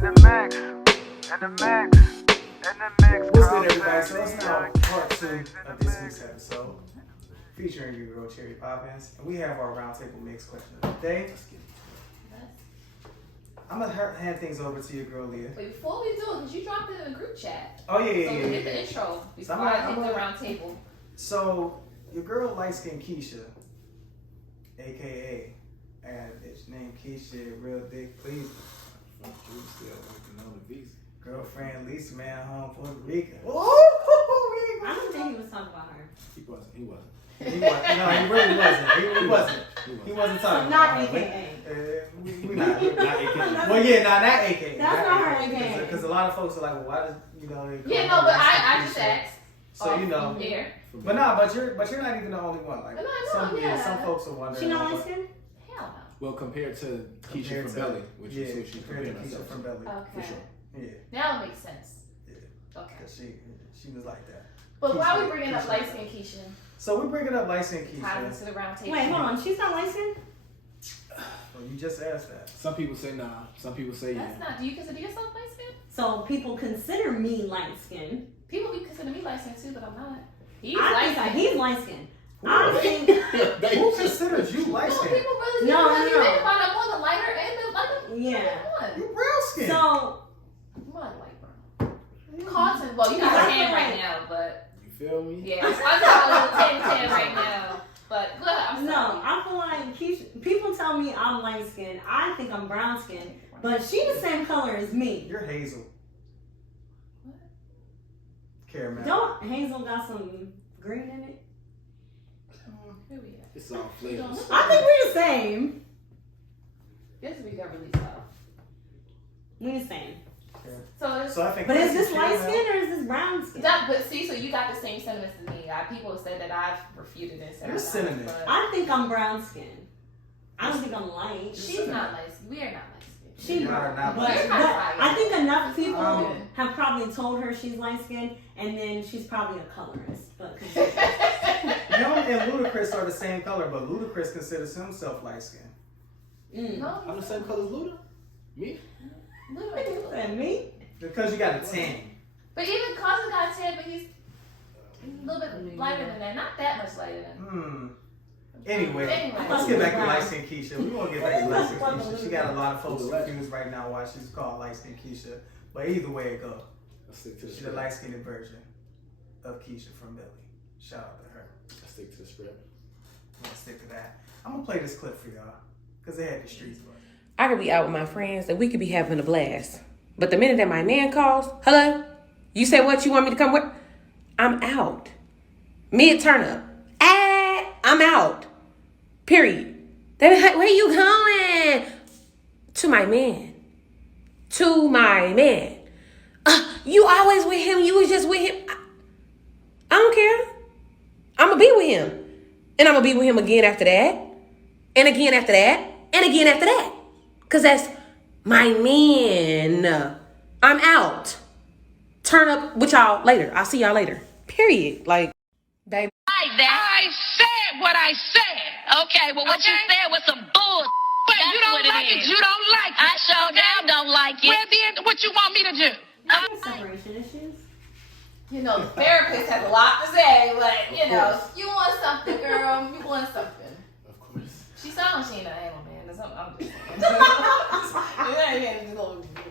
What's good, everybody? So it's now part 2 of this week's episode, featuring your girl Cherry Poppins, and we have our roundtable mix question of the day. I'm gonna hand things over to your girl Leah. Wait, before we do it, because you dropped it in the group chat. Oh yeah. So hit the intro before I hit the round table. So your girl light skinned Keisha, aka bitch named Keisha, real dick please. Girlfriend Lisa, man, home Puerto Rico. I don't think he was talking about her. He wasn't. No, he really wasn't. He wasn't talking not about AKA. We not AKA. Well, yeah, not AKA. That's not her AKA. Because a lot of folks are like, well, why does they Yeah, no, but I just asked. So you know. Yeah. But but you're not even the only one. Like No, some folks are wondering. She not light skin? Hell no. Well, compared to Keisha from Belly, which is who she compared to compared Keisha herself from to. Belly. Okay. For sure. Yeah. Now it makes sense. Yeah. Okay. Cause she was like that. But why are we Keisha- bringing up Keisha. light skin Keisha? So we're bringing up light skinned Tied Keisha. into the round table. Wait, hold on. She's not light skin? Well, you just asked that. Some people say nah. Some people say yeah. That's not. Do you consider yourself light skin? So people consider me light skin. People be consider me light skin too, but I'm not. He's I light think that skin. he's light skin. I think. Who considers you light No, skinned? people really No, because no. you think about it, I'm on the lighter and the other. Yeah. One. You brown skinned. So, I'm on light brown. Cotton. Well, you got a tan right now, but You feel me? yeah, I'm got a little tan right now. But look, I'm no, sorry. I feel like Keisha, people tell me I'm light skin. I think I'm brown skin. But she the same color as me. You're hazel. What? Caramel. Don't Hazel got some green in it? Here we at? It's all flavors. I think we're the same. This we got released off. We the same. So I think. But is this caramel- light skin or is this brown skin? But see, so you got the same sentiments as me. People have said that I've refuted and said You're cinnamon. but I think I'm brown skin. I don't think I'm light. she's not light skin. We are not light skin. She, You are not but, light You're skin. but not I think enough people Um, have probably told her she's light skinned, and then she's probably a colorist. But Young and Ludacris are the same color, but Ludacris considers himself light skinned. No, I'm the same color as Luda. Me? And me? Because you got a tan. But even Cousin got tan, but he's a little bit lighter than that. Not that much lighter than. Anyway, let's get back to light skinned Keisha. We want to get back to light skinned Keisha. She got a lot of folks confused right now why she's called light skinned Keisha. But either way it goes, I stick to the she's the script. light skinned version of Keisha from Belly. Shout out to her. I stick to the script. I'm gonna stick to that. I'm gonna play this clip for y'all because they had the streets. I could be out with my friends and we could be having a blast. But the minute that my man calls, hello, you say what you want me to come with? I'm out. Mid turn up. I'm out. Period. They be like, where you going? To my man. To my man. You always with him. You was just with him. I don't care. I'm going to be with him. And I'm going to be with him again after that. And again after that. And again after that. Because that's my man. I'm out. Turn up with y'all later. I'll see y'all later. Period. Like, baby. I said what I said. Okay, well, what you said was some bull. But you don't like it. You don't like it. I sure damn don't like it. Well, then, what you want me to do? Separation issues? You know, the therapist has a lot to say, but you know, you want something, girl. You want something. Of course. She sounds like she ain't an animal, man. That's something I'm just saying.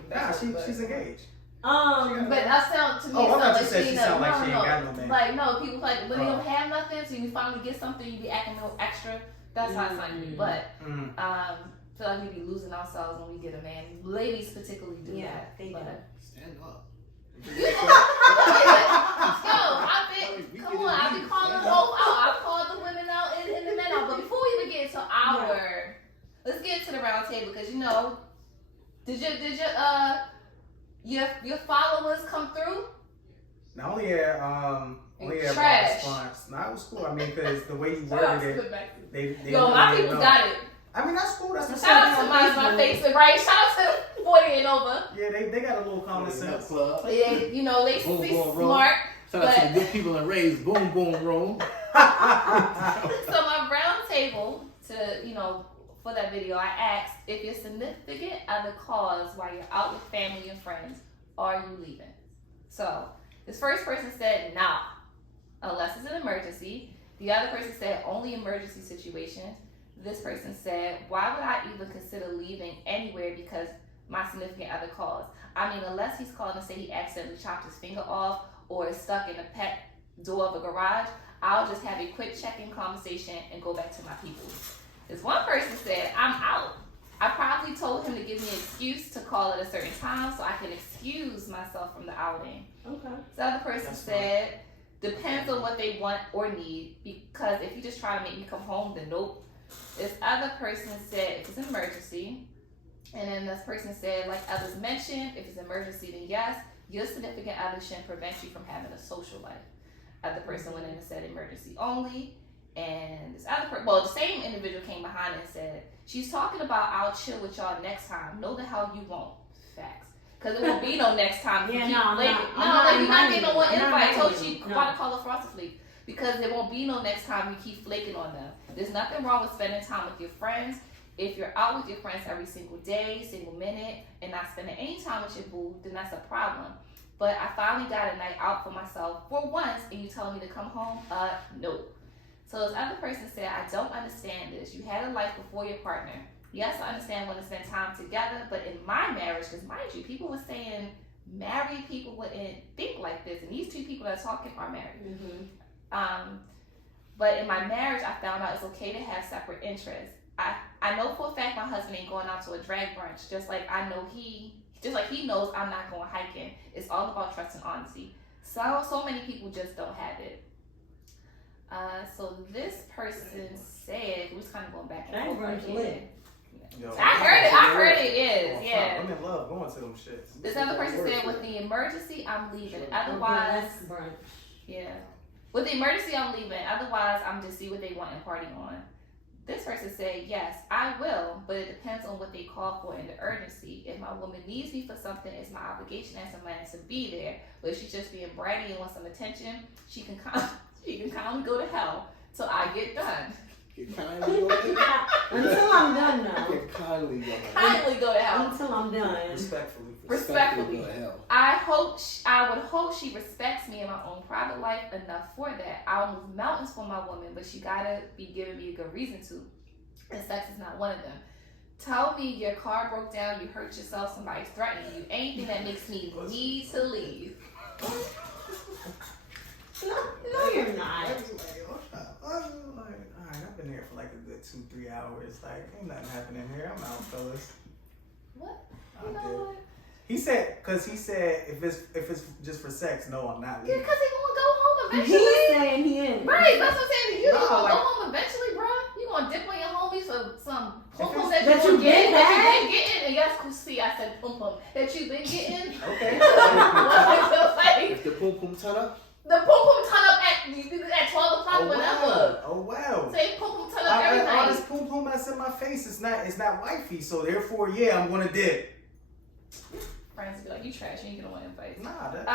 Nah, she's engaged. But that sound to me. Oh, I thought you sound said she she ain't sound like no, she ain't got no man. Like no, people like when they don't have nothing, so you finally get something, you be acting a little extra. That's how it's like me. But feel like we be losing ourselves when we get a man. Ladies particularly do that. They do. Stand up. Yo, come on, I've been calling them both out. I've called the women out and the men out. But before we even get into let's get into the round table because you know, did your followers come through? Not only had my Trash. response. Nah, it was cool. I mean, because the way you worded it, they Yo, my people got it. I mean, that's cool. That's what's Shout out to my Facebook, right? Shout out to 40 and over. Yeah, they got a little common sense. Club. Yeah, you know, they Boom, see boom, roll. smart. Shout out to the good people in Ray's Boom Room. So my round table to, you know, for that video, I asked if your significant other calls while you're out with family and friends, are you leaving? So this first person said, nah, unless it's an emergency. The other person said, only emergency situations. This person said, why would I even consider leaving anywhere because my significant other calls? I mean, unless he's calling to say he accidentally chopped his finger off or is stuck in the pet door of a garage, I'll just have a quick check-in conversation and go back to my people. This one person said, I'm out. I probably told him to give me an excuse to call at a certain time so I can excuse myself from the outing. Okay. The other person said, depends on what they want or need, because if you just try to make me come home, then nope. This other person said, if it's an emergency. And then this person said, like others mentioned, if it's an emergency, then yes, your significant other shouldn't prevent you from having a social life. Other person went in and said emergency only. And this other person, well, the same individual came behind and said, she's talking about I'll chill with y'all next time. No, the hell you won't. Facts. Because it won't be no next time. Yeah, You're not getting no one invite. I told you want to call a frosted flake. Because there won't be no next time you keep flaking on them. There's nothing wrong with spending time with your friends. If you're out with your friends every single day, single minute, and not spending any time with your boo, then that's a problem. But I finally got a night out for myself for once, and you telling me to come home? No. So this other person said, I don't understand this. You had a life before your partner. Yes, I understand wanting to spend time together, but in my marriage, because mind you, people were saying married people wouldn't think like this, and these two people that are talking are married. Mm-hmm. But in my marriage, I found out it's okay to have separate interests. I know for a fact my husband ain't going out to a drag brunch, just like he knows I'm not going hiking. It's all about trust and honesty. So many people just don't have it. So this person said, we're just kind of going back and forth. Drag brunch lit. Yo, I heard it is, yeah. Women love going to them shits. This other person said, with the emergency, I'm leaving. Otherwise, brunch. yeah. With the emergency, I'm leaving. Otherwise, I'm just see what they want and party on. This person said, yes, I will, but it depends on what they call for in the urgency. If my woman needs me for something, it's my obligation as a man to be there. But if she's just being bratty and wants some attention, she can calmly go to hell till I get done. Until I'm done now. Kindly go Kindly go to hell. Until I'm done. Respectfully. go to hell. I would hope she respects me in my own private life enough for that. I'll move mountains for my woman, but she gotta be giving me a good reason to. And sex is not one of them. Tell me your car broke down, you hurt yourself, somebody's threatening you. Anything that makes me need to leave. No, you're not. Alright, I've been here for like a good 2-3 hours. Like, ain't nothing happening here. I'm out, fellas. What? I'm You know good. what? He said if it's just for sex, no, I'm not Yeah, leaving. because he gonna go home He's eventually. saying he is. Right, that's what I'm saying to you. Nah, You gonna like- go home eventually, bro. You gonna dip on your homies for some pum pum If that it's- you that you get, get that back? you been getting. And yes, see, I said pum pum that you've been getting. Okay. Like, If the pum pum turn up, the pum pum turn up at 12 o'clock, whenever. Oh wow. Say pum pum turn up every All night. this pum pum that's in my face is not wifey, so therefore, yeah, I'm gonna dip. Friends be like, you trash, you ain't gonna want invites. Nah, that.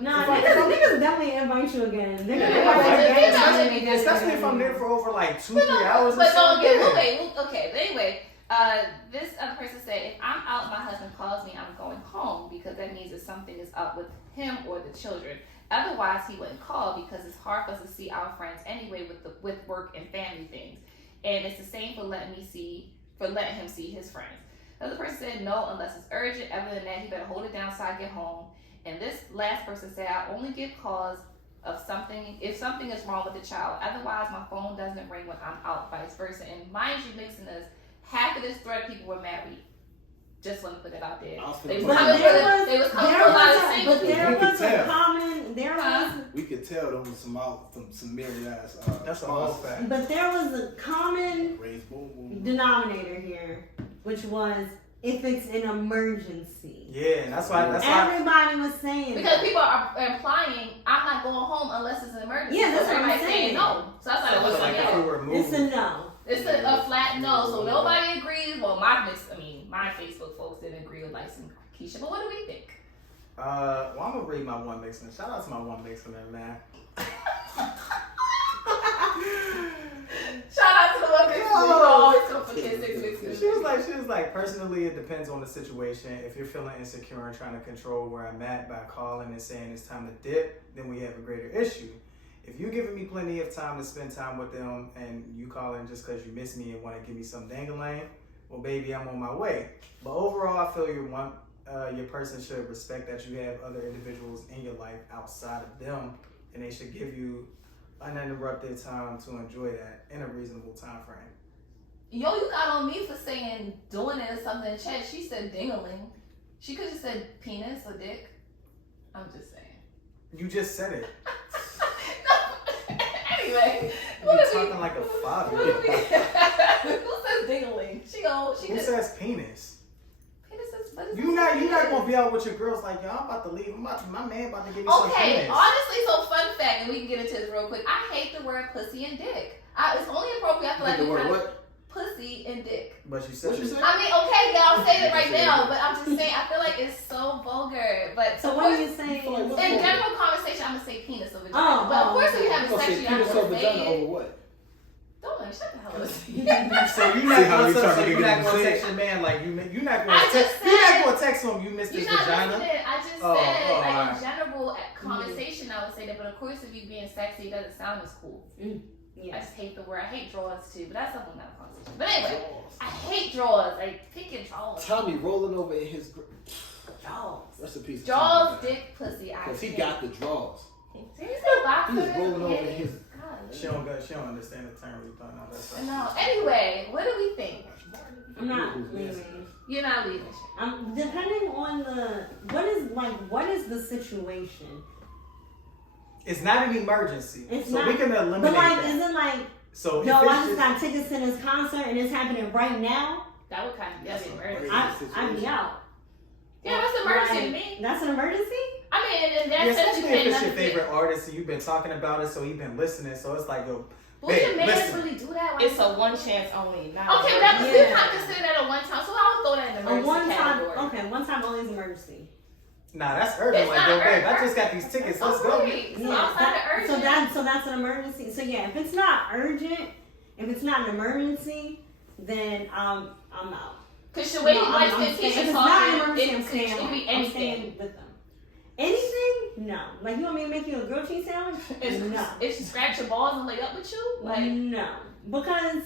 Nah, If I- niggas definitely invite you again. They're gonna Yeah, invite you yeah, again. yeah, Especially if I'm there for over like 2-3 But no, hours. but or don't so, get yeah. okay. But anyway, this other person said, if I'm out, my husband calls me, I'm going home because that means that something is up with him or the children. Otherwise, he wouldn't call because it's hard for us to see our friends anyway with work and family things. And it's the same for letting him see his friends. The other person said no unless it's urgent. Other than that, he better hold it down so I get home. And this last person said, I only get calls of something if something is wrong with the child. Otherwise, my phone doesn't ring when I'm out, vice versa. And mind you, listeners, half of this thread of people were married. Just want to put that out there. They was coming for a lot of single But people. there You was could a tell. common. There was. we could tell them was some married ass. That's a whole fact. But there was a common Raise boom boom. denominator here, which was if it's an emergency. Yeah, and that's why. Everybody was saying Because that. people are implying I'm not going home unless it's an emergency. Yeah, that's So what I'm everybody's saying saying. no. So that's like, what's like like if we no? were It's moving. a no. It's a flat no. So nobody agrees. Well, my Facebook folks didn't agree with License Keisha. But what do we think? Well, I'm gonna read my one listener. Shout out to my one listener, man. Shout out to the one that you always come for kids 6 weeks. She was like, personally, it depends on the situation. If you're feeling insecure and trying to control where I'm at by calling and saying it's time to dip, then we have a greater issue. If you're giving me plenty of time to spend time with them and you calling just because you miss me and want to give me some dangling, well, baby, I'm on my way. But overall, I feel your person should respect that you have other individuals in your life outside of them, and they should give you uninterrupted time to enjoy that in a reasonable time frame. Yo, you got on me for saying doing it or something in chat. She said dingling. She could have said penis or dick. I'm just saying. You just said it. Anyway, You're talking like a father. Who says dingling? Who says penis? Penis is, what is You not gonna be out with your girls like, yo, I'm about to leave. My man about to give me some Okay, penis. honestly, so fun fact, and we can get into this real quick. I hate the word pussy and dick. It's only appropriate. I feel like The we word kind of what? pussy and dick. But you said What you it. said? I mean, okay, y'all say it right now, but I'm just saying, I feel like it's so vulgar. But So of what are course, you saying? Like, what's in vulgar? general conversation, I'm gonna say penis or vagina. Oh, but of oh, course, if you okay. have You sex, gonna say you have penis to or say vagina it. over what? Don't like, shut the hell up. So you're not See how gonna we trying to so you're get not him gonna to text say your man like you're not I gonna just text said- you're not gonna text him you missed his You're not vagina. listening. I just Oh, said, like, alright. in general, at conversation, I would say that. But of course, if you being sexy, it doesn't sound as cool. I Yeah. just hate the word. I hate drawers too, but that's something not a conversation. But anyway, I hate drawers. Like, pick your drawers. Tommy rolling over in his Jaws. Rest in peace. Jaws, dick, pussy. Because he got the draws. Seriously, boxer. He's rolling over in his. She don't understand the term we're talking about. That's right. No. Anyway, what do we think? I'm not leaving. You're not leaving. Depending on what is the situation? It's not an emergency. It's so not. we can eliminate But like, that. is it like, So yo, if I it's just got tickets to this concert and it's happening right now? That would kind of That's be an emergency. emergency. I'd be out. Yeah, that's an emergency to Like, me. That's an emergency? I mean, in that yeah, sense, you especially can't if it's your nothing. favorite artist and you've been talking about it, so you've been listening. So it's like, yo, But would your babe, man listen. really do that? It's a one chance only. Not Okay, a that was Yeah. you kind of consider that a one time. So I would throw that in the A emergency one time, category. okay, one time only is emergency. Nah, that's urgent. It's Like, not yo, babe, I urgent. just got these tickets. Oh, Let's go. great. So Yeah, outside of urgent. so that's an emergency. So yeah, if it's not urgent, if it's not an emergency, then I'm out. Because Shawady No, likes I'm to staying. teach If us it's not an talking. emergency, It could be I'm anything. staying with them. Anything? No. Like, you want me to make you a grilled cheese sandwich? No. If she scratch your balls and lay up with you, like No. Because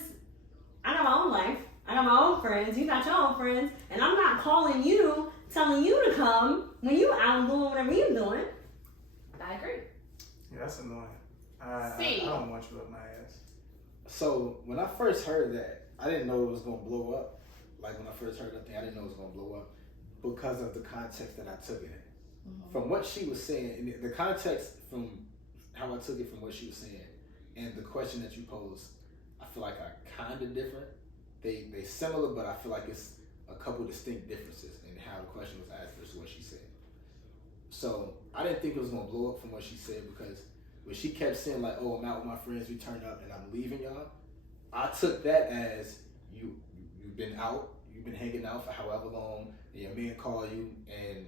I got my own life. I got my own friends. You got your own friends. And I'm not calling you, telling you to come when you out doing whatever you're doing. I agree. Yeah, that's annoying. See. I don't want you up my ass. So when I first heard that, I didn't know it was gonna blow up. Like when I first heard that thing, I didn't know it was gonna blow up because of the context that I took it in. From what she was saying, and the context from how I took it from what she was saying, and the question that you posed, I feel like are kind of different. They similar, but I feel like it's a couple distinct differences in how the question was asked versus what she said. So I didn't think it was gonna blow up from what she said because when she kept saying like, "Oh, I'm out with my friends, we turned up, and I'm leaving y'all," I took that as you've been out, you've been hanging out for however long, and your man called you, and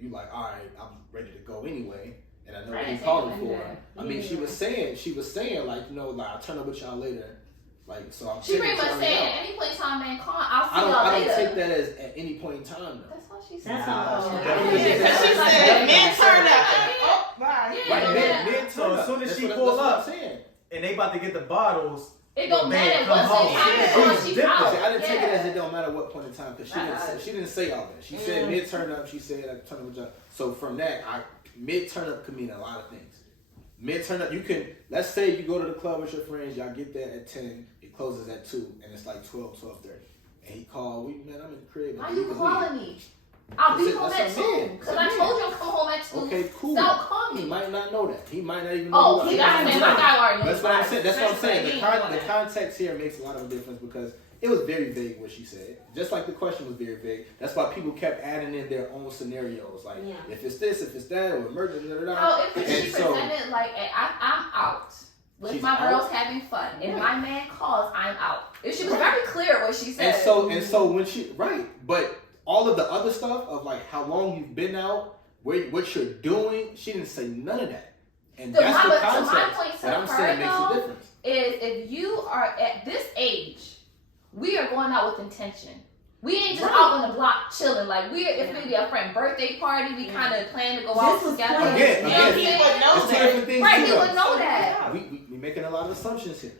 you like, all right, I'm ready to go anyway, and I know what he's calling for. I mean, she was saying like, you know, like I'll turn up with y'all later, like so. I'm she pretty much saying saying at any point in time, man, call. I'll see y'all I later. don't take that as at any point in time though. That's what she said. That's Nah, all. she Yeah, definitely Yeah, did. because she Like, said, men turn up. Yeah. Oh, bye. Yeah. Right, men So turn as up. soon as That's she what- pull that's what up, I'm saying. and they about to get the bottles. It don't Man, matter come what's home. the time Yeah, before she's she's different. out. See, I didn't take it Yeah. as it don't matter what point in time because she didn't say all that. She said mid turn up. She said I turn up with y'all. So from that, mid turn up could mean a lot of things. Mid turn up, you can let's say you go to the club with your friends, y'all get there at 10, it closes at 2, and it's like 12:30, and he called, man, I'm in the crib. Why You you can calling me? I'll be That's home what at I'm 2. saying. Because I told you I'm coming home at 2. leave. Okay, cool. Stop calling He me. might not know that. He might not even know. Oh, you he are. got He to say might my not. guy already knows. That's what I'm saying. That's what I'm saying. He The, ain't doing the that. context here makes a lot of difference because it was very vague what she said. Just like the question was very vague. That's why people kept adding in their own scenarios. Like, Yeah. if it's this, if it's that, or emergency, da, da, da. Oh, if she And so- presented like, I'm out with She's my out? girls having fun. If Right. my man calls, I'm out. If she was Right. very clear what she said. And so when she but all of the other stuff of like how long you've been out, what you're doing, she didn't say none of that. And So that's my- the so my context point to that I'm her, saying makes though, a difference. is if you are at this age we are going out with intention. We ain't just out on the block chilling. Like if maybe a friend birthday party, we kind of plan to go out together. Again, He would know it's two that. different things. Right, too, he though. would know that. We making a lot of assumptions here.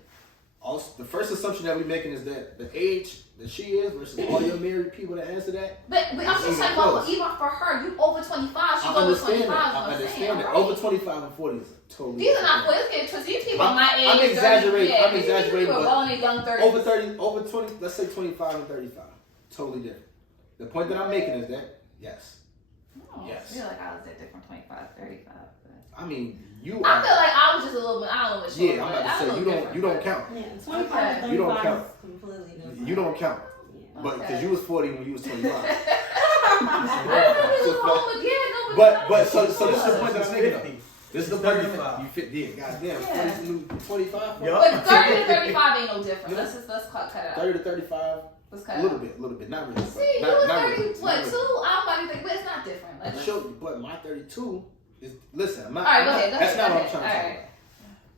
Also, the first assumption that we're making is that the age that she is versus all your married people that answer that. But I'm just talking about even for her, you over 25, she's I over understand 25. that. I understand that. Right? Over 25 and 40 is totally. These are not different. 40s kids. These people are my age. I'm exaggerating. 30, yeah, I'm exaggerating. These people are But well in their young 30s. over 30, over 20. Let's say 25 and 35. Totally different. The point that I'm making is that yes. Oh, Yes. I feel like I was at different 25, 35. But I mean, you. I feel like I was just a little bit. I don't know what. Yeah, I'm about to say you don't count. Yeah, 25 to You don't 35 count. is completely different. You don't count. Yeah. But because Okay. you was 40 when you was 25. but So this is the point that I'm making. 50. This is the It's point 35. that you fit. Yeah, goddamn. Yeah. 40 to 25. Yup. But 30 to 35 ain't no different. Let's cut it out. 30 to 35. Let's cut A it little out. bit, not really. See, you not, was not 30, really, what, not 2? really. I'm about to think, but it's not different. Like, I showed you, but my 32 is. Listen, I'm not. all right, I'm go not- ahead. That's not what I'm All trying to talk right. about.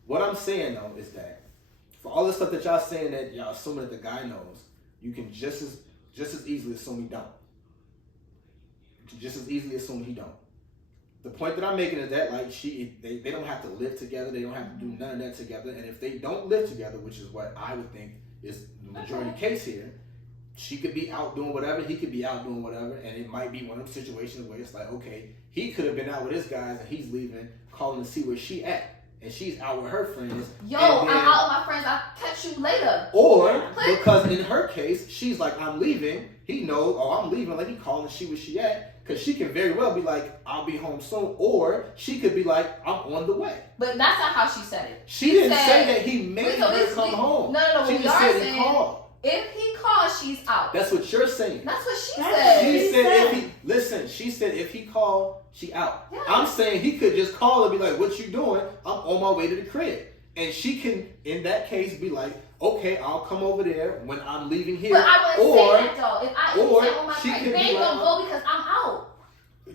What I'm saying though is that for all the stuff that y'all saying that y'all assuming that the guy knows, you can just as easily assume he don't. You can just as easily assume he don't. The point that I'm making is that like they don't have to live together, they don't have to do none of that together, and if they don't live together, which is what I would think is the majority case here, she could be out doing whatever, he could be out doing whatever, and it might be one of those situations where it's like, okay, he could have been out with his guys and he's leaving, calling to see where she at. And she's out with her friends. Yo, and then- I'm out with my friends. I'll catch you later. Or Please. because in her case, she's like, I'm leaving. He knows, oh, I'm leaving. Let me call and see where she at. Because she can very well be like, I'll be home soon. Or she could be like, I'm on the way. But that's not how she said it. She didn't said- say that he made So her this- come home. No. She What we just are said saying, he called. if he calls, she's out. That's what you're saying. That's what she That's said. She She said said- if he listen, she said if he called, she out. Yeah. I'm saying he could just call and be like, "What you doing? I'm on my way to the crib." And she can, in that case, be like, "Okay, I'll come over there when I'm leaving here." But I wouldn't or say that though. If I or say, oh my she God, could they be ain't like- gonna go because I'm out.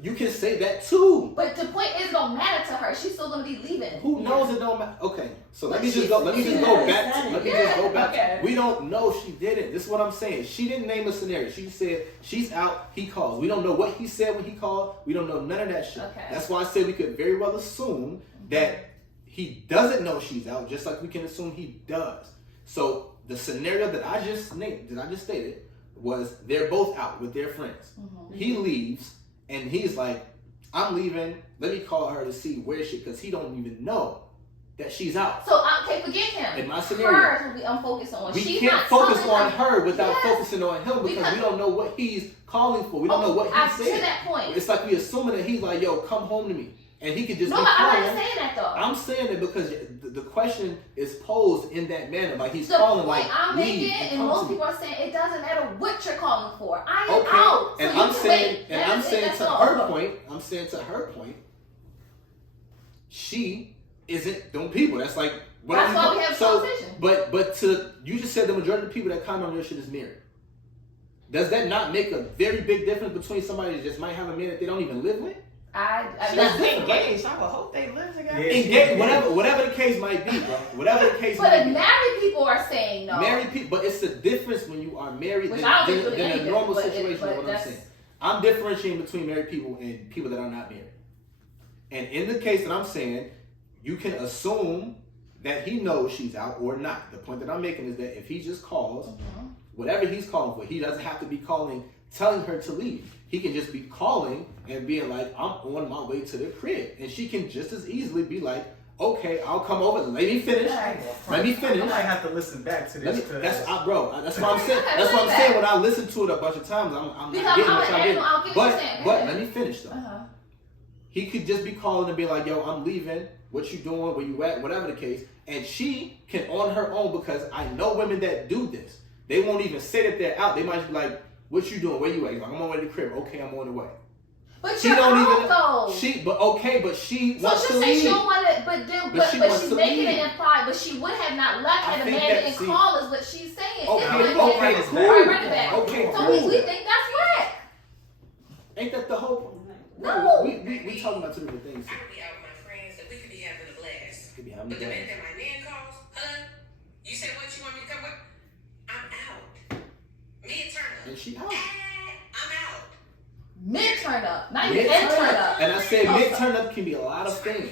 you can say that too. But the point is, it don't matter to her. She's still gonna be leaving. Who knows it don't matter? Okay, so let But me just she- go. Let me just she go never back. said it. Let me just go back. Okay. We don't know she didn't. This is what I'm saying. She didn't name a scenario. She said she's out. He calls. We don't know what he said when he called. We don't know none of that shit. Okay. That's why I said we could very well assume that he doesn't know she's out, just like we can assume he does. So the scenario that I just stated was they're both out with their friends. He leaves and he's like, I'm leaving. Let me call her to see where she, because he don't even know that she's out. So okay, forget him. In my scenario, Hers, I'm focused on. we She's can't not focus telling on her without Yes. focusing on him because Because- we don't know what he's calling for. We don't know what To he said. that point. It's like we assuming that he's like, yo, come home to me. And he could just No, be but I'm calling. not saying that though. I'm saying it because the question is posed in that manner. Like he's The calling point like, I'm leave making, and and come most to me. people are saying it doesn't matter what you're calling for. I am Okay, out. So and you I'm can saying, wait. and That's I'm it, saying that's to all. her point, she isn't them people. That's like what That's I'm why we have a conversation. But to you just said the majority of the people that comment on your shit is married. Does that not make a very big difference between somebody that just might have a man that they don't even live with? She's that's engaged. I would hope they live together. Yeah. Engaged, whatever the case might be, bro. Whatever the case But might if be. married people are saying no. Married people, but it's the difference when you are married Which than, I don't think really than any a normal difference, but situation. but Is what I'm that's- saying. I'm differentiating between married people and people that are not married. And in the case that I'm saying, you can assume that he knows she's out or not. The point that I'm making is that if he just calls, whatever he's calling for, he doesn't have to be calling, telling her to leave. He can just be calling and being like, I'm on my way to the crib. And she can just as easily be like, okay, I'll come over. Let me finish. Let me finish. I might have to listen back to this. That's what I'm saying. That's what I'm saying. When I listen to it a bunch of times, I'm Because not getting what I'll y'all get what you're saying. But let me finish though. Uh-huh. He could just be calling and be like, yo, I'm leaving. What you doing? Where you at? Whatever the case. And she can on her own, because I know women that do this. They won't even say that they're out. They might just be like, what you doing? Where you at? He's like, I'm on my way to the crib. Okay, I'm on the way. But She you're don't out even. though. She So wants she to said she leave. don't want to, but she wants she's to making leave. it imply, but she would have not left I had a think man that- didn't see- call is what she's saying. Okay, It's okay, like- cool. All right, run it back. Okay, So cool. we think that's whack. Ain't that the whole? No. We talking about two different things. I could be out with my friends and we could be having a blast. Could be having But the a minute blast. that my man calls, you said what you want me to come with? I'm out. she out. Mid turn up, not even Mid end turn turn up. up. And I said Oh, mid turn up can be a lot of things.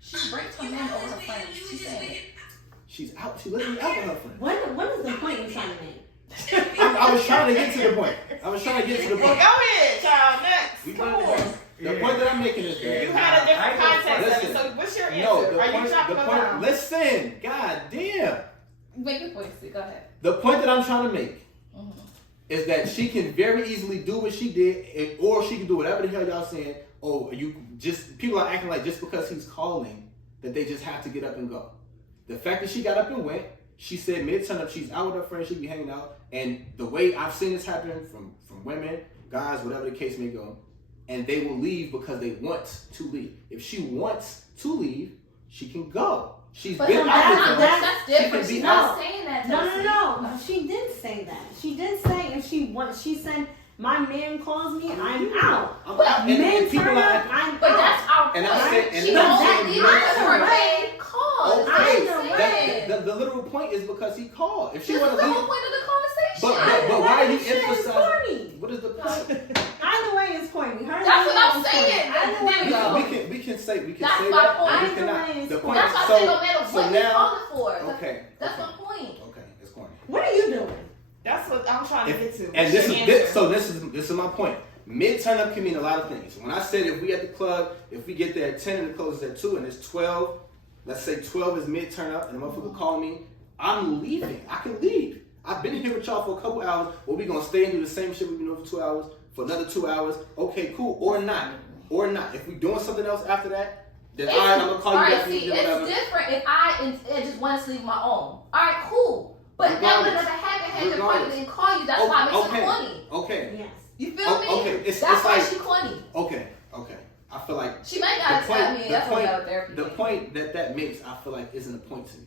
She breaks her man over her friends. She's saying it. She's out. She literally out with her friend. What is the point you're trying to make? I was trying to get to the point. Well, go ahead, child. Next. Come on. The point that I'm making is that You had a different context of it. Listen. So what's your answer? No, the Are point, you talking the about? point, listen, god damn. Make your point, see. Go ahead. The point that I'm trying to make Mhm. is that she can very easily do what she did, or she can do whatever the hell y'all saying. Oh, you just, people are acting like just because he's calling, that they just have to get up and go. The fact that she got up and went, she said mid-turn up, she's out with her friends, she be hanging out, and the way I've seen this happen from women, guys, whatever the case may go, and they will leave because they want to leave. If she wants to leave, she can go. She's But been no, out with that's- them. that's She can different. be She's out. not saying that. No, Chelsea. no. She did say that. She did say if she wants. She said, "My man calls me, I'm out." I'm But out. And Men people turn are up, acting- I'm But out. that's our point. And I said- and She that's won't what leave I'm because saying. her man called. Okay, Either That's way. the literal point is because he called. If she This want is to the leave, whole point of the conversation. but why are you Shit is emphasizing? corny. What is the point? Either way is corny. Her That's what man I'm is corny. saying. Either way There is you go. corny. We can say That's say my that. point. Or we Either cannot. way is The corny. point. That's why I So say no matter so what he's now. calling for. Okay. That's okay, my point. okay, it's corny. What are you doing? That's what I'm trying to get to. And What's this your is answer? this is my point. Mid turn up can mean a lot of things. When I said if we at the club, if we get there at 10 and it closes at 2 and it's 12, let's say 12 is mid turn up and the motherfucker call me, I'm leaving. I can leave. I've been here with y'all for a couple hours, but we gonna stay and do the same shit we've been doing for 2 hours, for another 2 hours. Okay, cool. Or not. Or not. If we doing something else after that, then all right, I'm gonna call you back Alright, and see, do whatever. it's different if I just want to sleep my own. Alright, cool. But that would never happen had your partner didn't call you. That's why it makes it corny. Okay. Yes. You feel me? Okay. It's That's why like she corny. okay. I feel like She might gotta tell me. That's what therapy. the point that makes, I feel like, isn't a point to me.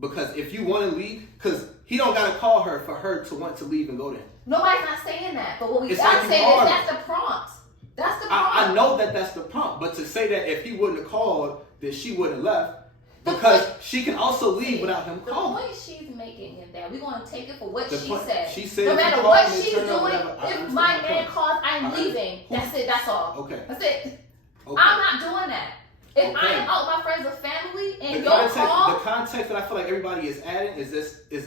Because if you want to leave, because he don't gotta call her for her to want to leave and go there. Nobody's not saying that. But what we It's gotta like you say are. is that's the prompt. That's the prompt. I know that's the prompt, but to say that if he wouldn't have called, then she wouldn't have left, because she can also leave without him The calling. point she's making is that we're gonna take it for what The she point- said. she said no if you matter call what me, she's turn doing, up, whatever, I if understand my the man point. calls, I'm Alright. leaving. Cool. That's it. That's all. Okay. That's it. Okay. I'm not doing that. If Okay. I am out with my friends or family and The your context, call, the context that I feel like everybody is adding is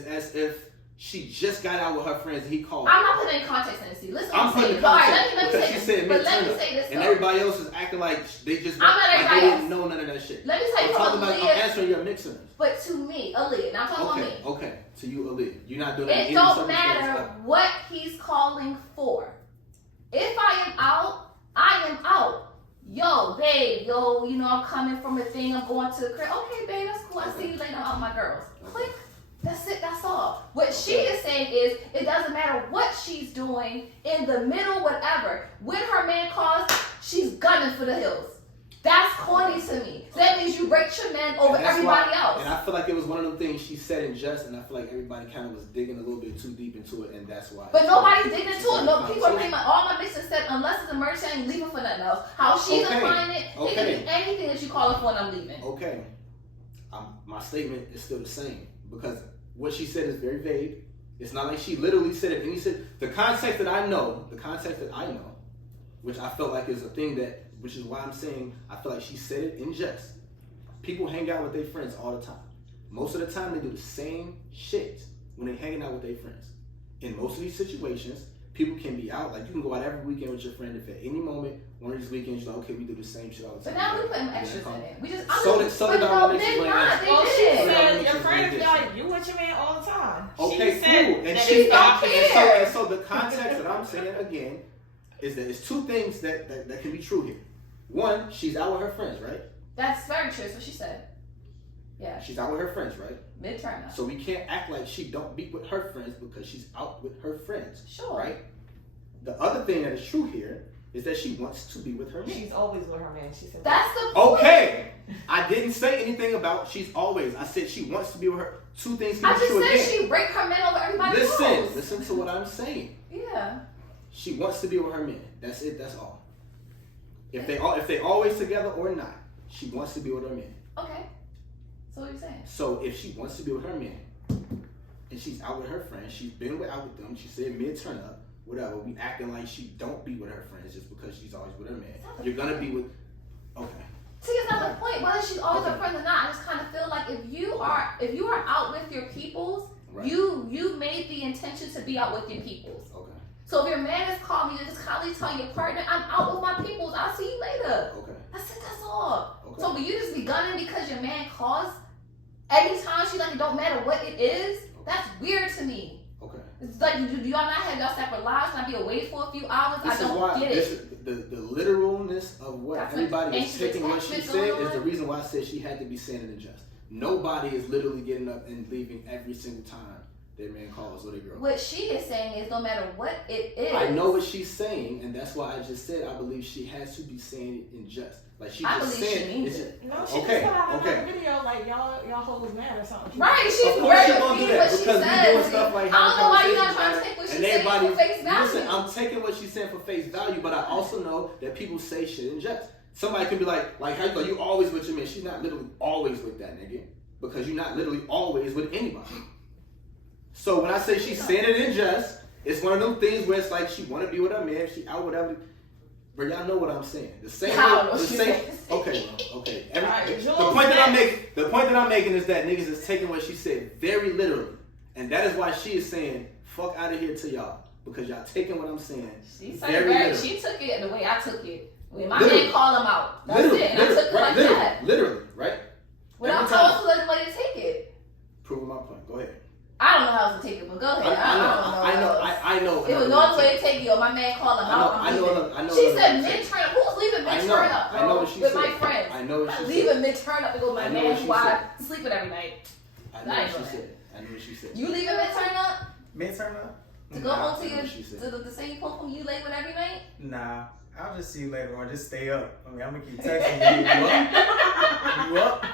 as if she just got out with her friends and he called. I'm not putting in context in this. Listen, I'm what putting saying. in But, all right, context let me because say she this. said But let me mid-turn say this and though. everybody else is acting like they just I'm not like everybody they else. didn't know none of that shit. Let me tell I'm you talking from about. I'm Aaliyah, answering your mixers. but to me, Aaliyah. Now I'm talking about Okay, me. okay. To you, Aaliyah, you're not doing that. in It any don't circumstance matter ever. what he's calling for. If I am out, I am out. Yo, babe, yo, you know I'm coming from a thing. I'm going to the crib. Okay, babe, that's cool. I see you later. I'm out with my girls. Click. That's it. That's all. What she is saying is, it doesn't matter what she's doing in the middle, whatever. When her man calls, she's gunning for the hills. That's corny to me. So that means you rate your man over And that's everybody why- else. And I feel like it was one of them things she said in jest, and I feel like everybody kind of was digging a little bit too deep into it, and that's why. But nobody's digging into So it. No, people are so- pretty much all my bitches said unless it's a merch, I ain't leaving for nothing else. How she's Okay, applying it, it okay. can be anything that you call it for, and I'm leaving. Okay, my statement is still the same because what she said is very vague. It's not like she literally said it. And he said the context that I know, which I felt like is a thing that, which is why I'm saying I feel like she said it in jest. People hang out with their friends all the time. Most of the time, they do the same shit when they're hanging out with their friends. In most of these situations, people can be out. Like, you can go out every weekend with your friend. If at any moment, one of these weekends, you're like, okay, we do the same shit all the But time. now we putting And extras then in it. We just So did but our no, mixes they bring not. extras. They Well, she did. said your Well, friend she like you with your man all the time. Okay, she said cool. And that she it's the don't opposite. care. and so the context that I'm saying again is that it's two things that can be true here. One, she's out with her friends, right? That's very true. That's what she said. Yeah, She's out with her friends, right? mid-turn up. So we can't act like she don't be with her friends because she's out with her friends, Sure. right? The other thing that is true here is that she wants to be with her man. She's always with her man. She said That's the point. Okay, I didn't say anything about she's always. I said she wants to be with her. Two things can I be just true said again. she break her man over everybody else. Listen to what I'm saying. Yeah. She wants to be with her man. That's it. That's all. If they always together or not, she wants to be with her man. Okay. So what are you saying? So if she wants to be with her man, and she's out with her friends. She's been out with them. She said mid turn up, whatever. We acting like she don't be with her friends just because she's always with her man. You're gonna be with. Okay. See, it's not the point whether she's always a friend or not. I just kind of feel like if you are out with your peoples, Right. you made the intention to be out with your peoples. Okay. So if your man is calling you, just kindly tell your partner, I'm out with my peoples. I'll see you later. Okay. That's it. That's all. Okay. So will you just be gunning because your man calls anytime she like it don't matter what it is? That's weird to me. Okay. It's like do y'all not have y'all separate lives? Not be away for a few hours? This I is don't why get this it. is the literalness of what That's everybody like is taking what she anxious said attachment is the going reason why I said she had to be saying it in jest. Nobody is literally getting up and leaving every single time their man calls or their girl. What she is saying is no matter what it is. I know what she's saying, and that's why I just said I believe she has to be saying it in jest. Like she I just believe said she means it's it. No, she okay, just put out okay. another video like y'all hoes mad or something. Right, she's Of course she very gonna do repeating that what she because we says. doing stuff like I don't know why you're not trying to conversations take what she's and saying everybody- for face value. Listen, I'm taking what she's saying for face value, but I also know that people say shit in jest. Somebody can be like how you go, you always with your man. She's not literally always with that nigga because you're not literally always with anybody. So when I say she's saying it in jest, it's one of them things where it's like she want to be with her man, she out whatever. But y'all know what I'm saying. The same. I don't know the what you're same. saying. Okay, okay. Alright, The Jules point that I'm next. making. The point that I'm making is that niggas is taking what she said very literally, and that is why she is saying "fuck out of here" to y'all because y'all taking what I'm saying She said very very, literally. she took it the way I took it. When my Literally. man called him out. That's Literally, it. And I took it right, like literally, that. literally, right? Without Every time. telling us the way to take it. Proving my point. Go ahead. I don't know how else to take it, but go ahead. I know. It was no way to take it, or my man called him out. I know. She said mid-turn up. Who's leaving mid-turn up, bro? I know what she with said. my friends. I know what she said. Leaving mid-turn up to go with my I know man what she who I said. sleep with every night. I know what she said. I know what she said. You leaving mid-turn up Mid-turn up? to go home to I know your what she said. to the same post whom you lay with every night? Nah. I'll just see you later on. Just stay up. I mean, I'm gonna keep texting you. You up?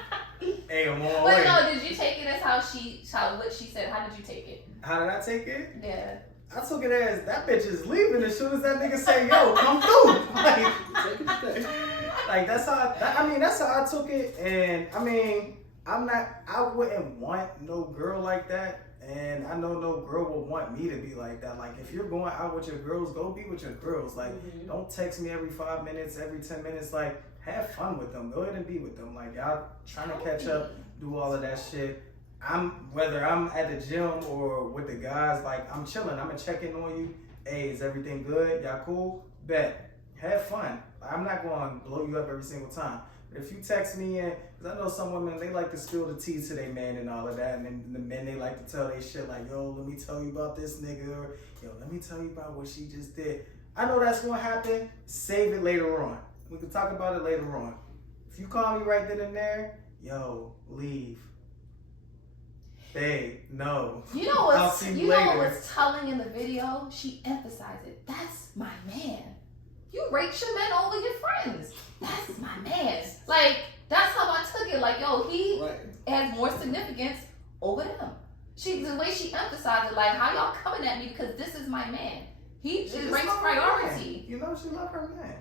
Hey, I'm on my But way. no, did you take it as how what she said? How did you take it? How did I take it? Yeah. I took it as that bitch is leaving as soon as that nigga say, yo, come through. Like that's how that's how I took it. And I mean, I wouldn't want no girl like that. And I know no girl would want me to be like that. Like if you're going out with your girls, go be with your girls. Like don't text me every 5 minutes, every 10 minutes. Like have fun with them. Go ahead and be with them. Like y'all trying to catch up, do all of that shit. Whether I'm at the gym or with the guys, like I'm chilling. I'm gonna check in on you. Hey, is everything good? Y'all cool? Bet. Have fun. I'm not going to blow you up every single time. But if you text me in, because I know some women, they like to spill the tea to their man and all of that. And then the men, they like to tell they shit like, yo, let me tell you about this nigga. Or, yo, let me tell you about what she just did. I know that's going to happen. Save it later on. We can talk about it later on. If you call me right then and there, yo, leave. Babe, no. You know I'll what's see you you know later. what was telling in the video? She emphasized it. That's my man. You raped your men over your friends. That's my man. Like that's how I took it. Like yo, he Right. has more significance over them. The way she emphasized it, like how y'all coming at me because this is my man. He She is just ranks love her priority. man. You know she love her man.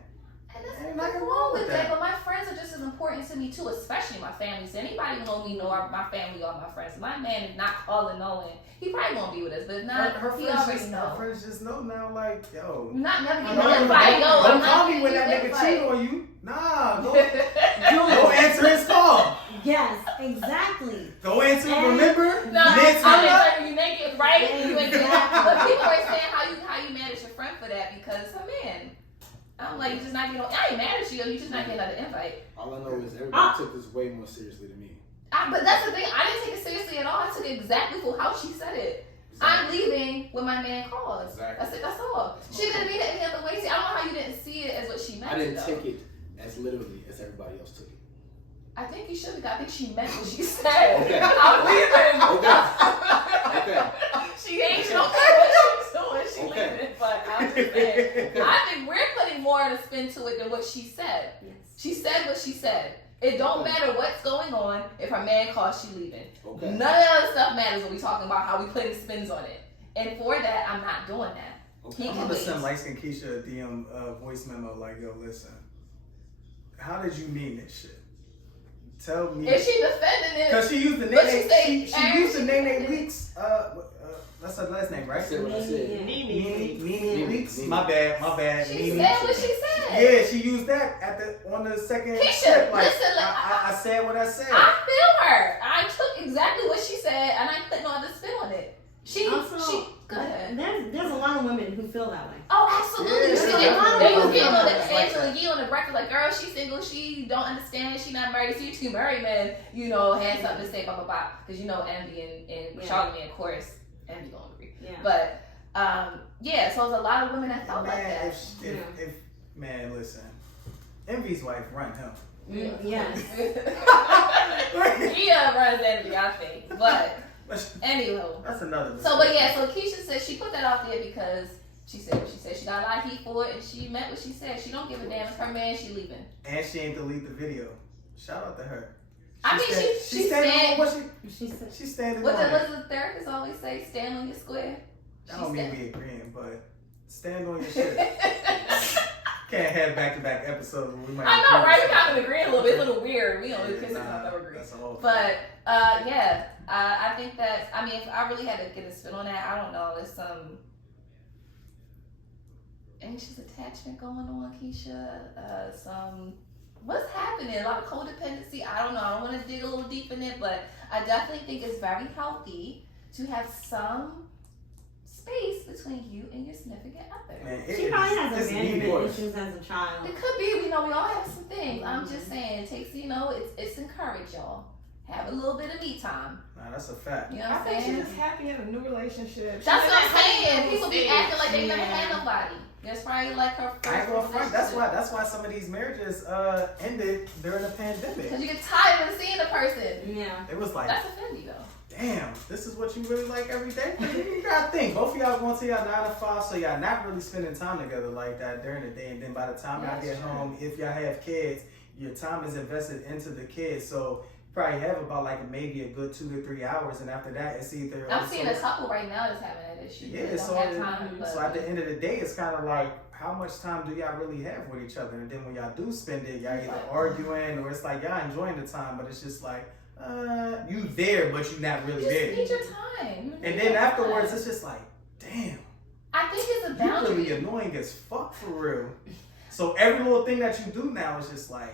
And there's Ain't nothing nothing wrong wrong with with that. that. But my friends are just as important to me too, especially my family. So anybody who know me know my family are my friends. My man is not calling knowing. He probably won't be with us, but if not, Her he friends already just, know. her friends just know now, like, yo. Not never I'm get not no gonna- invite. Yo, don't I'm call not me when that gonna nigga get cheat invite. on you. Nah, go answer his call. Yes, exactly. Go answer, And- remember? No, I Mid-turn didn't up? say when you make it right. You ain't get that. But people are saying how you mad at your friend for that because her man. I'm like, you just not getting. I ain't mad at you. You just not getting another invite. All I know is everybody took this way more seriously than me. But that's the thing. I didn't take it seriously at all. I took it exactly for how she said it. I'm leaving when my man calls. Exactly. That's it. That's all. She didn't mean it any other way. See, I don't know how you didn't see it as what she meant. I didn't though. take it as literally as everybody else took it. I think you should. I think she meant what she said. Okay. I'm leaving. Okay. She ain't no what she's doing. She Okay. leaving. But I'm just saying. I think we're putting more of a spin to it than what she said. Yes. She said what she said. It don't matter what's going on. If her man calls, she leaving. Okay. None of that other stuff matters when we talking about how we putting spins on it. And for that, I'm not doing that. Okay. He I'm can gonna wait. send light skin Keisha a DM voice memo like, yo, listen, how did you mean this shit? Tell me. If she defending it, Because she used the What she Nene. say? She used the She- Nene Leaks. That's her last name, I right? said what I said. Nene Leaks. Nene. My bad. she Nene. said what she said. Yeah, she used that on the second Keisha, clip. Like, listen, like, I said what I said. I feel her. I took exactly what she said and I put no other spin on it. She go ahead. There's a lot of women who feel that way. Oh, absolutely. Yeah, She there's did. a lot of They was women getting on the that's like Angela that. Yee on the breakfast like, girl, she's single, she don't understand, she not married. So you two married men, had something to say, blah, blah, blah. Because Envy and Yeah. Charlamagne, of course, Envy don't agree. Yeah. But, so there's a lot of women that felt like Man, that. man, listen. Envy's wife run him. Yes. Gia runs Envy, I think. But, anywho. That's another. So Keisha said she put that out there because she said what she said. She got a lot of heat for it, and she meant what she said. She don't give a damn. It's her man. She leaving. And she ain't delete the video. Shout out to her. I mean, she standing said- on what She said. she's standing What on. does the therapist always say? Stand on your square. I don't mean we agreeing, but stand on your shit. Can't have back-to-back episodes where we might. I know, agree right? We with kind of agree a little bit. It's a little weird. We don't something. kiss and Nah, never agree. that's a whole But I think that if I really had to get a spin on that, I don't know. There's some anxious attachment going on, Keisha. What's happening? A lot of codependency. I don't know. I don't want to dig a little deep in it, but I definitely think it's very healthy to have some space between you and your significant other. Man, She probably has it's abandonment divorce. issues as a child. It could be, we all have some things. I'm just saying, it takes, it's encouraged, y'all. Have a little bit of me time. Nah, that's a fact. You know I what I'm think saying? she's just happy in a new relationship. That's She's what in I'm that saying. honeymoon People be stage. acting like they never Yeah. had nobody. That's probably like her first I ain't gonna front. That's relationship. why some of these marriages ended during the pandemic. Because you get tired of seeing the person. Yeah. It was like, That's offending though. damn, this is what you really like every day? You gotta think. Both of y'all going to y'all 9 to 5, so y'all not really spending time together like that during the day. And then by the time y'all get home, if y'all have kids, your time is invested into the kids. So you probably have about maybe a good 2 to 3 hours. And after that, it's either. I'm seeing a couple right now that's having that issue. Yeah, They so, don't have time, so at the end of the day, it's kind of like, how much time do y'all really have with each other? And then when y'all do spend it, y'all either arguing or it's like y'all enjoying the time, but it's just like, you there, but you not really you just there. need your time. You And need then your afterwards, time. it's just like, damn, I think it's a you boundary. really annoying as fuck for real. So every little thing that you do now is just like,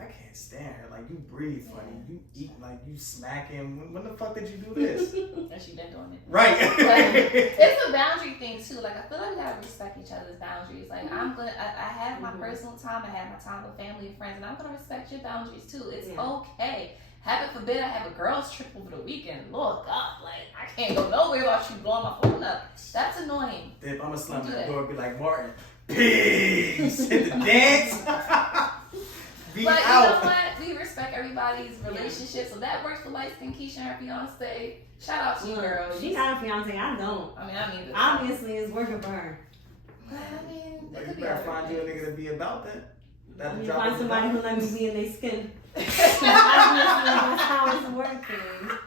I can't stand her. Like, you breathe funny, you eat like you smacking. When the fuck did you do this? And she been doing it. Right. It's a boundary thing too. Like I feel like we gotta respect each other's boundaries. Like I have my personal time. I have my time with family and friends, and I'm gonna respect your boundaries too. It's okay. Heaven forbid I have a girls trip over the weekend. Lord God, like I can't go nowhere without you blowing my phone up. That's annoying. If I'm gonna slam Do that that. door, be like, Martin, peace, hit the dance. Be But out. you know what? We respect everybody's relationship, so that works for light skin Keisha and her fiance. Shout out to you, girls. She got a fiance. I don't. I mean, Obviously, it's working for her. But I mean, it Like, could you be better other find you a things. nigga to be about that. That'll You drop find us somebody down. who let me be in their skin. Obviously, that's how it's working.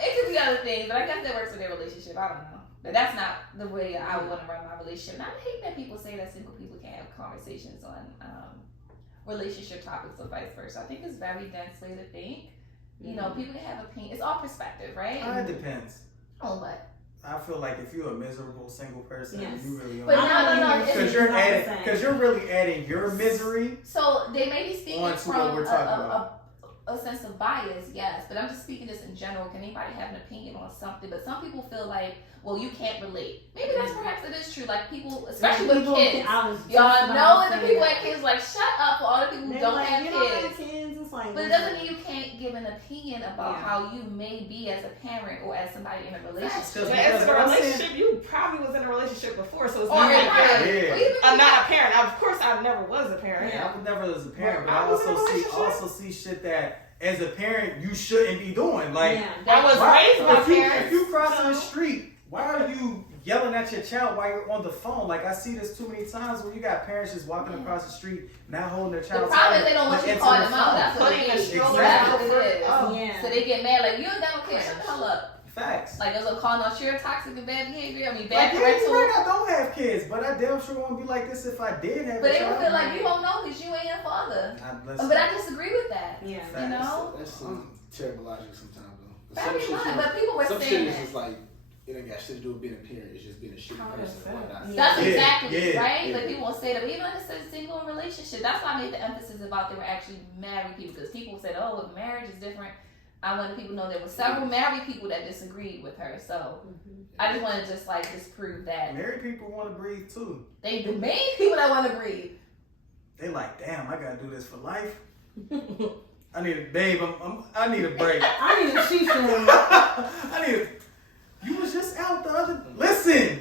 It could be other things, but I guess that works in their relationship. I don't know. But that's not the way I would want to run my relationship. And I hate that people say that single people can't have conversations on relationship topics or vice versa. I think it's a very dense way to think. You know, people can have opinions. It's all perspective, right? It depends. Oh, what? I feel like if you're a miserable single person, Yes. you really But no. because you're really adding your misery. So they may be speaking On to what from we're talking about. a sense of bias, yes. But I'm just speaking this in general. Can anybody have an opinion on something? But some people feel like, well, you can't relate. Maybe that's perhaps it is true. Like people, especially with kids. Y'all know when the people have kids, like shut up for all the people who don't have you kids. don't have kids. It's like, But it doesn't mean you can't give an opinion about Yeah. how you may be as a parent or as somebody in a relationship. But as in a relationship, you probably was in a relationship before, so it's Or not in like right. Yeah. Or even I'm not a parent. Of course, I never was a parent. I was never as a parent, but I I was in a also see relationship. shit that as a parent you shouldn't be doing. Like, I was raised by if parents. you crossing the street, why are you yelling at your child while you're on the phone? Like, I see this too many times where you got parents just walking across the street, not holding their the child. problem is they don't want you to call them out. That's what it Putting a is. stroller That's out what it is. for- Yeah. So they get mad like, you ain't got no kids. Shut the hell up. Facts. Like, is it calling out your toxic and bad behavior? I mean, Like, bad yeah, parental. you're right, I don't have kids, but I damn sure won't be like this if I did have But a they would child. feel like you don't know because you ain't a father. Listen, But I disagree with that. Yeah. You know? That's some terrible logic sometimes, though. Very Some much, shit but people were some saying shit is that. just like, it ain't got shit to do with being a parent. It's just being a shitty person and whatnot. That's Yeah, exactly yeah, right. yeah. Like people will say that, but even like I said, single relationship. That's why I made the emphasis about they were actually married people, because people said, "Oh, if marriage is different." I wanted people to know there were several married people that disagreed with her. So I just want to just disprove that married people want to breathe too. they the main people that want to breathe. They like, damn, I gotta do this for life. I need a babe. I need a break. I need a shisha. I need a. You was just out the other. Listen,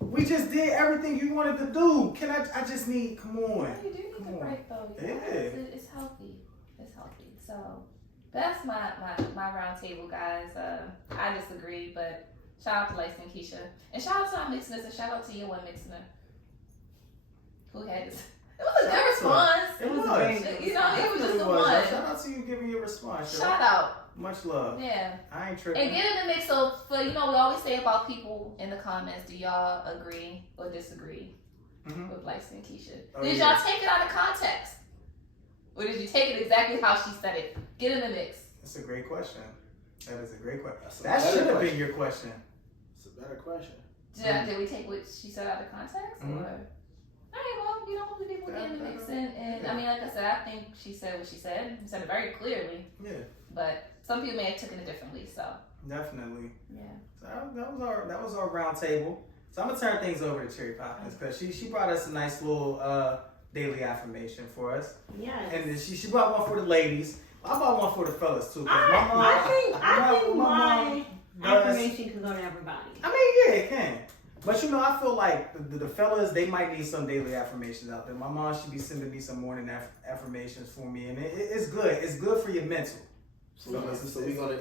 we just did everything you wanted to do. Can I just need. Come on. You do need Come to on. break though. Yeah. It's healthy. It's healthy. So that's my round table, guys. I disagree, but shout out to Lacey and Keisha, and shout out to our mixers, and shout out to your one mixer who had this. It was a good response. It was. You know, it was just It the was. one. Shout out to you giving your response. Shout Shout out. Much love. Yeah. I ain't tripping. And get in the mix. So, for we always say about people in the comments, do y'all agree or disagree Mhm. with Lacey and Keisha? Oh, Did yeah. y'all take it out of context? Or did you take it exactly how she said it? Get in the mix. That's a great question. That is a great question. That's a That better should have question. been your question. It's a better question. Did we take what she said out of context? Mhm. Or? Alright, well, people get in the mix. And I mean, like I said, I think she said what she said. She said it very clearly. Yeah, But some people may have taken it differently. So, definitely. yeah. So that was our round table. So I'm gonna turn things over to Cherry Poppins because she brought us a nice little daily affirmation for us, Yes. and then she brought one for the ladies. I bought one for the fellas too. 'Cause my mom- I think my my mom does- affirmation can go to everybody. I mean, yeah, it can. But I feel like the fellas, they might need some daily affirmations out there. My mom should be sending me some morning affirmations for me, and it's good. It's good for your mental. So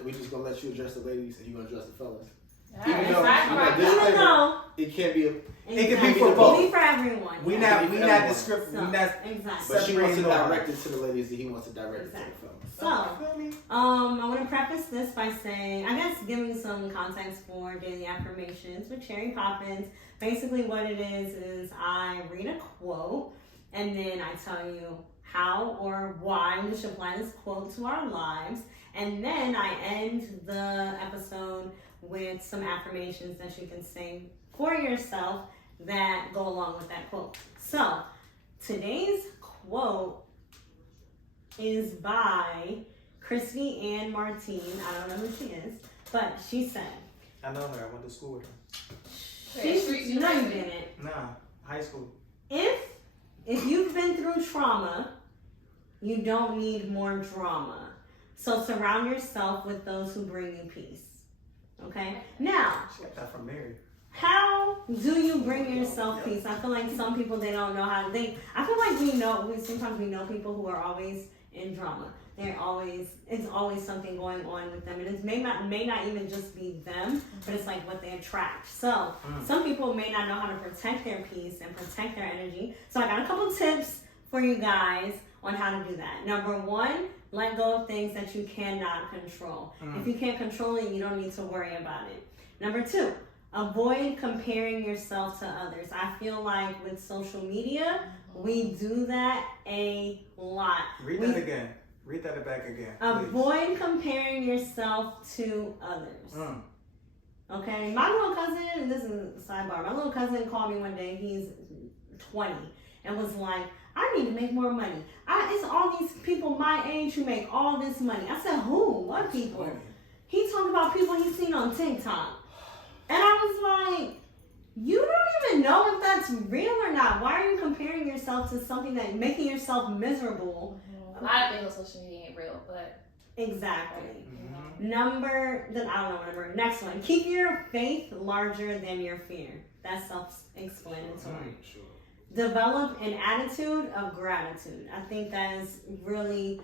we just gonna let you address the ladies and you gonna address the fellas. Alright, Even though- right, even right. though- Even though It can't be a. It could be exactly. for both. It be for everyone. We yeah. not Everyone. descript. So, We not. exactly. But she wants to Separating direct it to the ladies, and he wants to direct it to Exactly. the fellas. So, Feel me? I want to preface this by saying, I guess giving some context for daily affirmations with Cherry Poppins. Basically what it is I read a quote and then I tell you how or why we should apply this quote to our lives. And then I end the episode with some affirmations that you can say for yourself that go along with that quote. So, today's quote is by Christy Ann Martine. I don't know who she is, but she said, I know her. I went to school with her. no, you didn't. Nah, high school. If you've been through trauma, you don't need more drama. So surround yourself with those who bring you peace. Okay? Now, She got that from Mary. how do you bring yourself peace? I feel like some people, they don't know how. I feel like sometimes we know people who are always in drama. It's always something going on with them. And it may not even just be them, but it's like what they attract. So some people may not know how to protect their peace and protect their energy. So I got a couple tips for you guys on how to do that. Number one, let go of things that you cannot control. If you can't control it, you don't need to worry about it. Number two, avoid comparing yourself to others. I feel like with social media, we do that a lot. Read that again. Read that back again. Please. Avoid comparing yourself to others. Okay, my little cousin, and this is a sidebar, my little cousin called me one day, he's 20, and was like, I need to make more money. It's all these people my age who make all this money. I said, who? What people? He talked about people he's seen on TikTok. And I was like, you don't even know if that's real or not. Why are you comparing yourself to something that making yourself miserable? A lot of things on social media ain't real, but Exactly. Mm-hmm. Next one. Keep your faith larger than your fear. That's self-explanatory. Sure. Develop an attitude of gratitude. I think that's really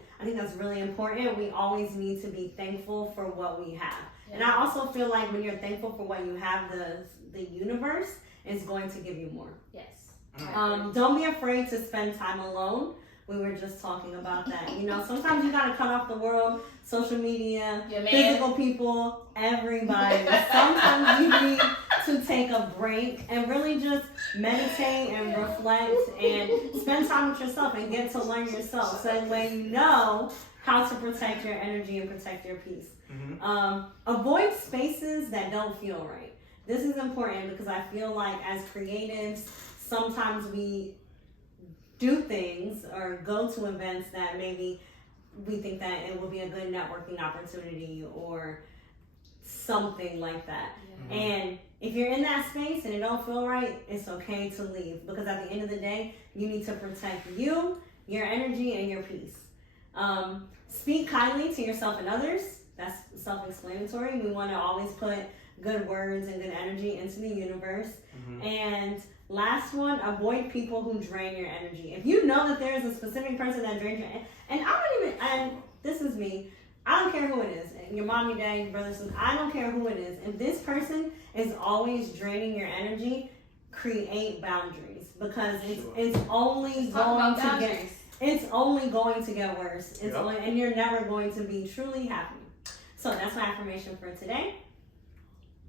important. We always need to be thankful for what we have. yeah. And I also feel like when you're thankful for what you have, the universe is going to give you more. Yes. Don't be afraid to spend time alone. We were just talking about that. You know, sometimes you gotta cut off the world, social media, Your man. physical people, everybody. Sometimes you need to take a break and really just meditate and reflect and spend time with yourself and get to learn yourself. So that way you know how to protect your energy and protect your peace. Avoid spaces that don't feel right. This is important because I feel like as creatives, sometimes we do things or go to events that maybe we think that it will be a good networking opportunity or something like that. And if you're in that space and it don't feel right, it's okay to leave, because at the end of the day, you need to protect you, your energy, and your peace. Speak kindly to yourself and others. That's self-explanatory. We want to always put good words and good energy into the universe. And last one, avoid people who drain your energy. If you know that there is a specific person that drains your energy, and this is me, I don't care who it is, your mom, your dad, your brother, sister, I don't care who it is. If this person is always draining your energy, create boundaries, because it's only going to get it's only going to get worse. It's only, and you're never going to be truly happy. So that's my affirmation for today.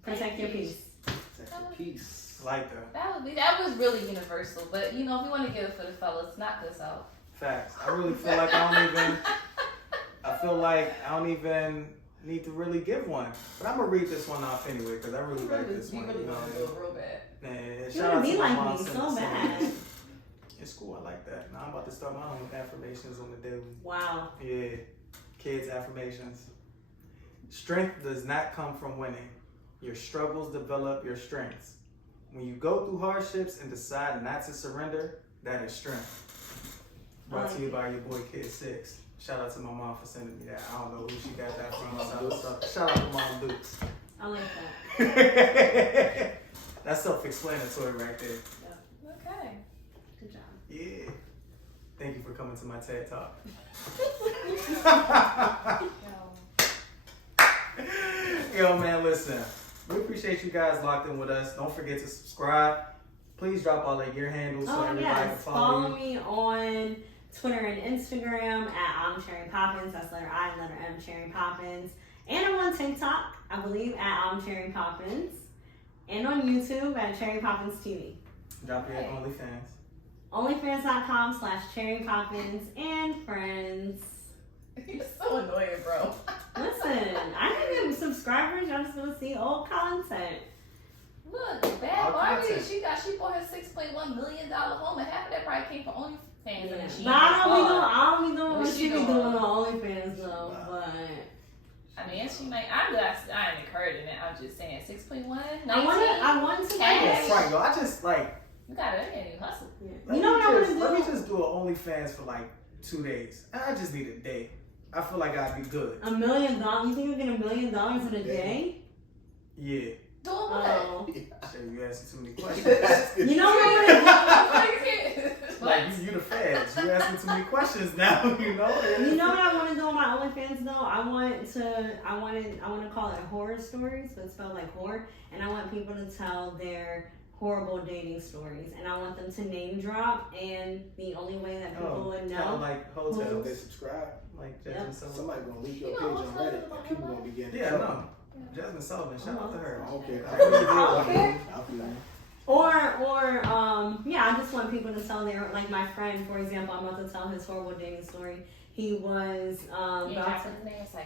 Protect your peace. Protect your peace. Like that. That was really universal, but you know, if you want to give it for the fellas, knock this out. Facts. I really feel like I don't even need to really give one. But I'm gonna read this one off anyway because I really like this one. You really want to do it real bad. Man, You shout want out to be my like mom me sending so some- bad. It's cool. I like that. Now I'm about to start my own affirmations on the daily. Wow. Yeah, kids affirmations. Strength does not come from winning. Your struggles develop your strengths. When you go through hardships and decide not to surrender, that is strength. Brought to you by your boy Kid 6. Shout out to my mom for sending me that. I don't know who she got that from. Shout out to Mom Dukes. I like that. That's self-explanatory right there. Okay. Good job. Yeah. Thank you for coming to my TED Talk. Yo, man, listen. We appreciate you guys locked in with us. Don't forget to subscribe. Please drop all of your handles so everybody can follow you. Me on Twitter and Instagram at I'm Cherry Poppins. That's letter I, letter M, Cherry Poppins. And I'm on TikTok, I believe, at I'm Cherry Poppins. And on YouTube at Cherry Poppins TV. Drop your OnlyFans. OnlyFans.com/Cherry Poppins and friends. You're so annoying, bro. Listen, I need new subscribers. Y'all just want to see old content. Look, Bad All Barbie, content. she bought her $6.1 million home, and half of that probably came from OnlyFans. Yeah. And she But I don't be What doing what she she be doing? doing on OnlyFans though. But I mean, she might. I ain't encouraging it. I'm just saying, 6.1. I want to Cash. That's right, yo. I just like. You gotta hustle. You know what I want to do? Let me just do an OnlyFans for like 2 days. I just need a day. I feel like I'd be good. $1 million? You think you'll get $1 million in a day? Yeah. Doing what? Oh. Shit, you asking too many questions. You know what I want to Like you the feds. You asking too many questions now. You know. do? You know what I want to do on my OnlyFans though? I want to call it horror stories, but spelled like horror. And I want people to tell their horrible dating stories, and I want them to name drop. And the only way that people would Kind know. of like So hotels. they subscribe. Like Yep. Jasmine Sullivan. Somebody gonna leak your You page know on what's Reddit, and people gonna be getting Yeah, trouble. no. Jasmine Sullivan. Shout out to her. Okay. I really did. Okay. I feel you. Or I just want people to tell their, like my friend, for example, I'm about to tell his horrible dating story. He was about to,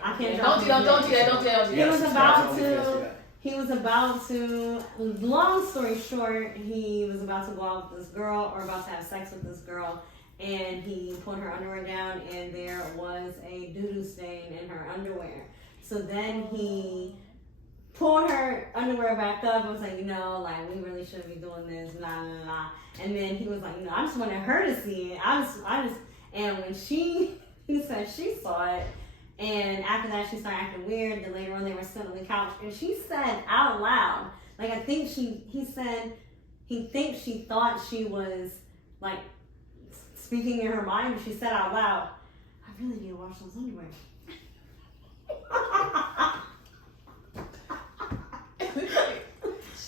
I can't Don't do that. He was Yes, about yes, to- yes, he was about to, long story short, he was about to go out with this girl or about to have sex with this girl, and he put her underwear down and there was a doo-doo stain in her underwear. So then he pulled her underwear back up and was like, like we really shouldn't be doing this, blah, blah, blah. And then he was like, I just wanted her to see it. And when he said she saw it, and after that she started acting weird. Then later on they were sitting on the couch, and she said out loud, like I think he said he thinks she thought she was like speaking in her mind, but she said out loud, I really need to wash those underwear.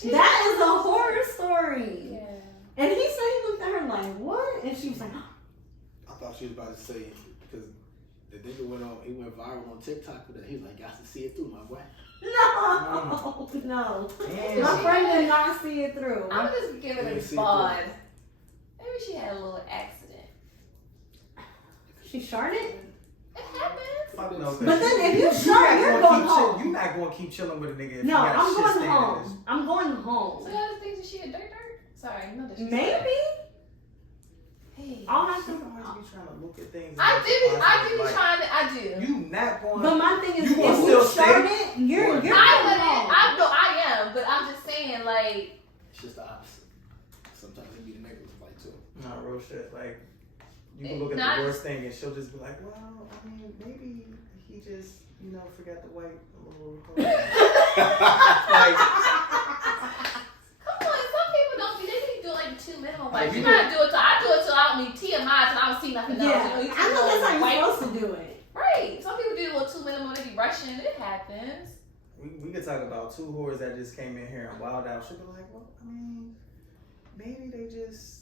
That is a horror story. Yeah. And he said he looked at her like, what? And she was like, I thought she was about to say because the nigga he went viral on TikTok with it. He was like, got to see it through, my boy. No. Damn. My friend did not see it through. I'm just giving a Let me see respond. Maybe she had a little accident. She sharted? It happens. Fuck no. But then if you shart, you're going home. You're not going to keep chilling with a nigga if No, you got I'm shit going standing home. in I'm going So home. y'all just think that she a dirt? Sorry, no disrespect. Maybe. Hey. I'll have She to. always be trying to look at things. I do be like, trying to. I do. You not going. But my thing is, You gonna if still you shart stay? it, you're Or- going I wouldn't. home. I am, but I'm just saying, like, It's just the opposite. Sometimes it be the nigga with like too. Nah, real shit. Like, you can look at Not- the worst thing and she'll just be like, well, I mean, maybe he just, forgot to wipe a little. Like, come on. Some people don't be. They be doing like 2 minimum Like, wipes. you You gotta do it till I do it till I don't need TMI till I don't see nothing else. Yeah, You I know that's how wipe. you're supposed to do it. Right. Some people do a little 2 minimum. They be rushing. It happens. we could talk about 2 whores that just came in here and wild out. She'll be like, well, I mean, maybe they just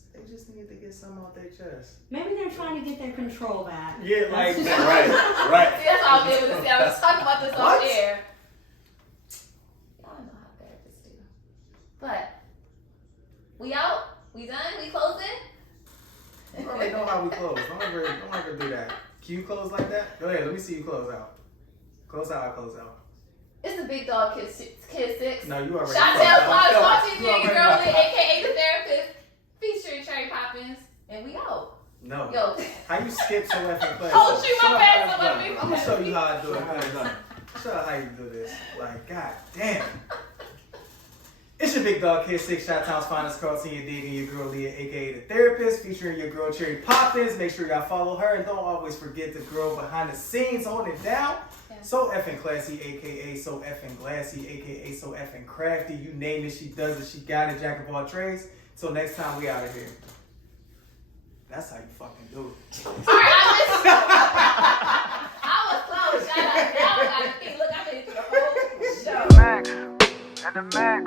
need to get some off their chest. Maybe they're trying to get their control back. Yeah, like That's- that. Right. See, that's all I'll be able to say. I was talking about this What? on air. Y'all know how therapists do. But we out? We done? We closing? You already know how we close. Don't ever do that. Can you close like that? Go ahead, let me see you close out. Close out, I close out. It's the Big Dog Kid 6. No, you already Chantel fucked Flies, up. Martin, You your already girl, fucked up. aka the therapist, featuring Cherry Poppins, and we out. No. Yo, How you skip so effing fast? oh shoot, Show my her bad. how it's Somebody done. be I'm gonna show you how I do it. Show her how it's done. Show her how you do this. Like, god damn. It's your Big Dog Kid 6, Chi-Town's finest Carlton, your digging your girl Leah, aka the therapist, featuring your girl Cherry Poppins. Make sure y'all follow her and don't always forget the girl behind the scenes holding it down. Yeah. So effing classy, aka so effing glassy, aka so effing crafty. You name it, she does it. She got it. Jack of all trades. So next time we out of here. That's how you fucking do it. Alright, I was close. Shout out. Y'all gotta think. Look, I made it through the whole show. Max and the Max.